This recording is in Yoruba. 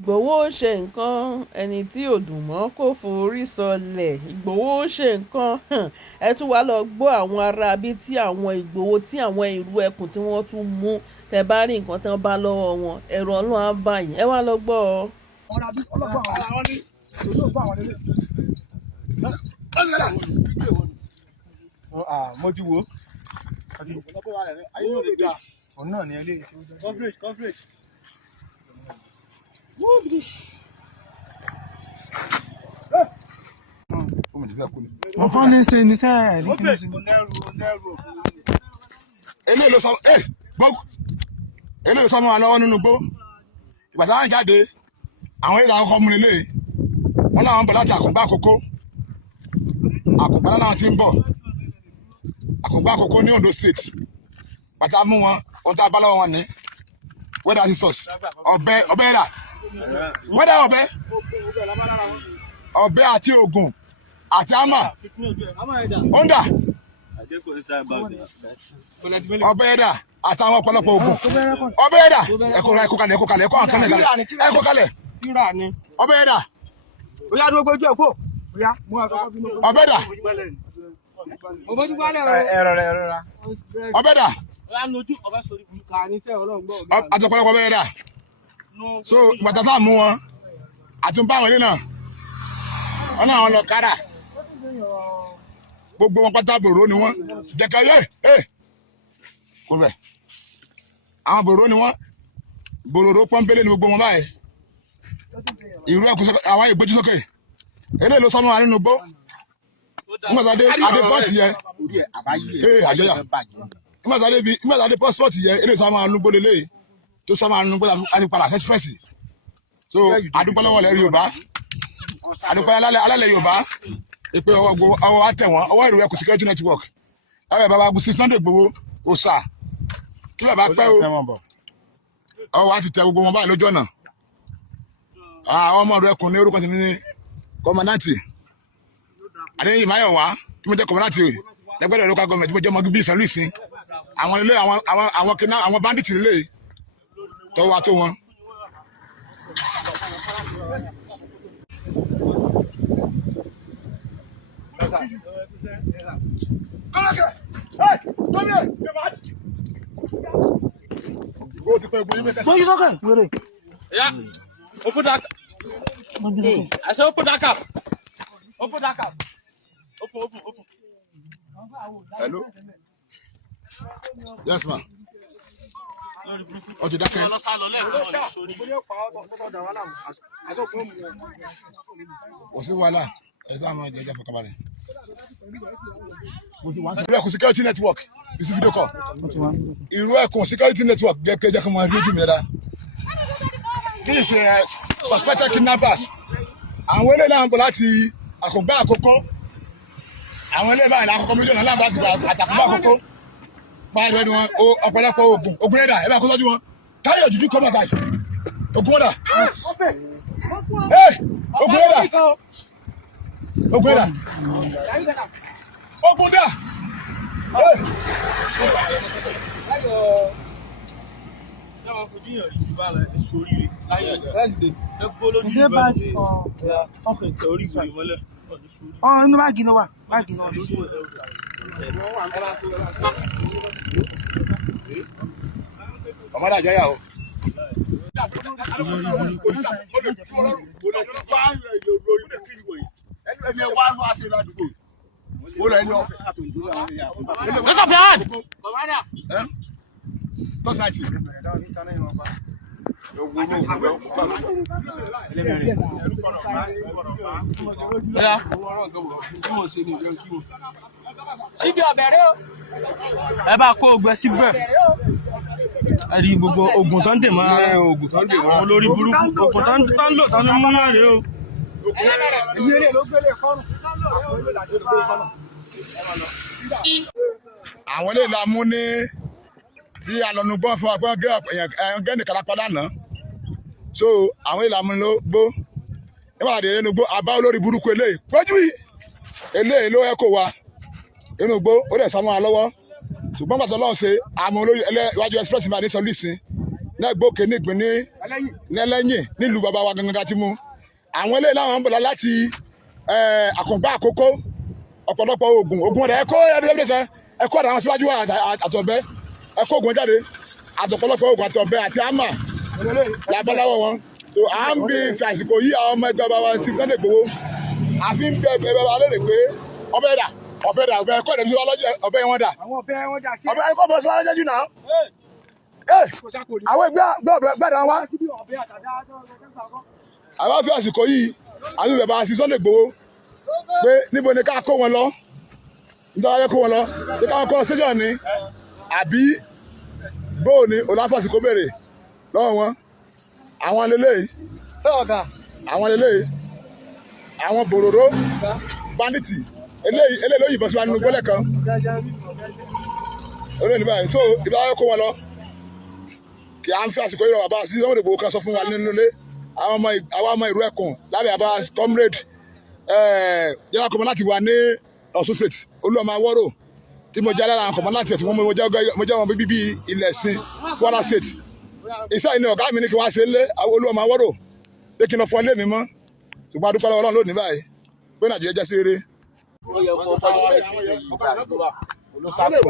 Ìgbòho ṣe nǹkan ẹni tí ò dùn mọ́ kó forí sọlẹ̀. Ìgbòho ṣe nǹkan ẹ tún wá lọ gbọ́ àwọn ará bíi tí àwọn Ìgbòho tí àwọn ìlú ẹkùn tí wọ́n tún mú tẹ bá rí nǹkan tán bá lọ́wọ́ wọn ẹ̀rọ ọlọ́run á bá yín ẹ wá lọ gbọ́ ọ. Mo ti wo òun náà ni eléyìí coverage. Wọ́n kọ́ ní ṣe ní sẹ́ẹ̀ ní kí ní ṣe. Eléyìí ló sọ mọ́ wa lọ́wọ́ nínú igbó ìgbà táwọn jáde àwọn ilé àwọn ọkọ̀ mú nílé wọn láwọn bọ̀ láti Àkùngbá Àkókó náà ti ń bọ̀ Àkùngbá Àkókó ní Ondo State bàtà mú wọn ohun tá a bá lọ́wọ́ wọn ní wẹ́dà sísọ̀s ọ̀bẹ rà wẹ́dà ọ̀bẹ àti ògùn àti àmà ọ̀ndà ọ̀bẹ ẹ̀dà àtàwọn ọ̀pọ̀lọpọ̀ ògùn ọ̀bẹ ẹ̀dà ẹ̀kọ́ kalẹ̀ ẹ̀kọ́ kalẹ̀ ọ̀bẹ ẹ̀dà ọ̀bẹ ẹ̀dà ọ̀bẹ ẹ̀dà àtọ̀pọ̀lọpọ̀ ọ̀bẹ ẹ̀dà so bàtà sáà mú wọn àtúnbá àwọn ilé náà wọn náà wọn lọ kára gbogbo wọn pátá bòrò ni wọn jẹkẹyẹ kò bẹ àwọn bòrò ni wọn bòròrò pọ́npẹ́lẹ́ ni gbogbo wọn báyìí ìrú ẹ̀kú àwọn ìgbójú sókè eléyìí ló sọnù wa nínú gbó nígbàtàdé adé pọ́ọ̀tì yẹ àjọyà nígbàtàdé pọ́ọ̀tì yẹ eléyìí tó máa nugbó lélẹ̀ tó sọ máa nugbó láti padà fẹ́sifẹ́sì so adúpẹ́ lọ́wọ́ lẹ́rìí Yorùbá adúpẹ́ alálẹ̀ Yorùbá ìpè ọwọ́ àtẹ̀ wọn ọwọ́ ìrù ẹ̀kú security network lábẹ́ bàbá Gúsì Sunday Igboho òòsà kí bàbá pẹ́ o ọwọ́ àti tẹ gbogbo wọn báyìí lójú ọ̀nà àwọn ọmọ rẹ̀ kùn ní orúkọ tèmi ní kọmọdáǹtì Adéyìn Máyọ̀wá tí mo jẹ́ kọmọdáǹtì lẹ́gbẹ̀rẹ̀ local government tí mo jẹ́ ọmọ bíbí Ìsànlú Ìsìn àwọn ilé àwọn bandits ilé tó wá tó wọn. Bóyú sọ́kàn wéré. Yeah. Open that. I said open that cap. Open that cap. Open. Hello. Yes, ma. Okay, dákẹ́. Kò sí wàhálà ẹ̀ka àwọn ẹ̀jẹ̀ fọkànbalẹ̀. Ìrú ẹ̀kún security network isi video call. Ìrú ẹ̀kún security network jẹ́ kí n máa rí ojú mi rẹ̀. This is suspected kidnappers. Àwọn eléyìí náà ń bọ̀ láti Àkùngbá Àkókó. Àwọn eléyìí báyìí lákòókò méjì náà láti Àkùngbá Àkókó. Báyìí rẹ̀ ni wọn ọ̀pọ̀lọpọ̀ ogun ẹ̀dá ẹ̀ bá kó sọ́jú wọn. Carry your juju come back. Ogun ẹ̀dá. Ogun ẹ̀dá. Ogun ẹ̀dá. Ogun ẹ̀dá. Inú báàgì náà wà. Ọmọdé àjọyà o. What's up, man? Tọ́sàtì. Síbi ọbẹ̀ rẹ o. Ẹ bá kó ogbẹ síbẹ̀. Ẹ rí gbogbo oògùn tó ń dè mọ́ àwọn olórí burúkú oògùn tó ń lò tó ń mú náà rèé o. Àwọn eléyìí la mú ní tí alọ́nugbọ́n fún wa pé gẹ́ nìkan lápá lánàá so àwọn eléyìí la mú ló gbó nígbà tí nínú gbó àbá olórí burúkú eléyìí pẹ́jú yìí eléyìí ló ẹ̀kọ́ wa nínú gbó ó dẹ̀ sá mọ́ wa lọ́wọ́ ṣùgbọ́n pàtó ọlọ́run ṣe àmọ́ olórí iwájú express máa ní Ìsànlú Ìsìn náà gbókè ní ìgbín ní nẹ́lẹ́yìn nílùú bàbá wa gangan ti mú àwọn eléyìí láwọn ń bọ̀ láti àkùngbá àkókò ọ̀pọ̀lọpọ̀ oògùn rẹ̀ ẹ̀kọ́ àwọn síwájú àtọ̀bẹ́ ẹ̀kọ́ oògùn jáde àtọ̀pọ̀lọpọ̀ oògùn àtọ̀bẹ́ àti àmà làbọ́láwọ̀ wọn tó à ń bí fi àsìkò yí àwọn ọmọ ẹgbẹ́ bàbá ti Sunday Igboho àfi ń bẹ bàbá lórí pé ọbẹ̀ dà ọbẹ̀ ẹ̀kọ́ ìdẹ̀bí ọbẹ̀ wọn dà ọbẹ̀ ẹ̀kọ́ bọ̀ sọ́wọ́n lọ́jọ́ jù náà àwọn gbẹ́dà wá àwọn fi àsìkò yìí àwọn bàbá sí Sunday Igboho pé níbo ni ká kó wọn lọ nítorí kó wọn lọ pé káwọn kọ́ sẹ́jọ́ ni àbí bóò ni olùfàsìkò béèrè lọ́wọ́ wọn àwọn lélẹ́yìí àwọn bòròró banditi eléyìí ló yìnbọn sí wa nínú gbọ́lẹ̀ kan olóyìn báyìí tó ìbáwọ́ kó wọn lọ kí à ń fi àsìkò yìí rọ̀ bàbá sí Sunday Igboho kan sọ fún wa nínú ilé àwọn ọmọ ìlú Ẹ̀kùn lábẹ́ àbá comrade yàrá kọ̀mọ́ láti wà ní Ọ̀ṣun state Olúọmọ Awórò tí mo jẹ́ lára àwọn kọ̀mọ́ láti ẹ̀ tí mo jẹ́ wọn bíbí ilẹ̀ ẹ̀sìn Kwara state iṣẹ́ yìí ni ọ̀gá mi ní kí wọ́n ṣe lé Olúọmọ Awórò pé kí n lọ fọ ilé mi mọ́ ṣùgbọ́n adúpẹ́ lọ́wọ́ Ọlọ́run lónìí báyìí pé Nàìjíríà jẹ́ sí eré. olùsàpọ̀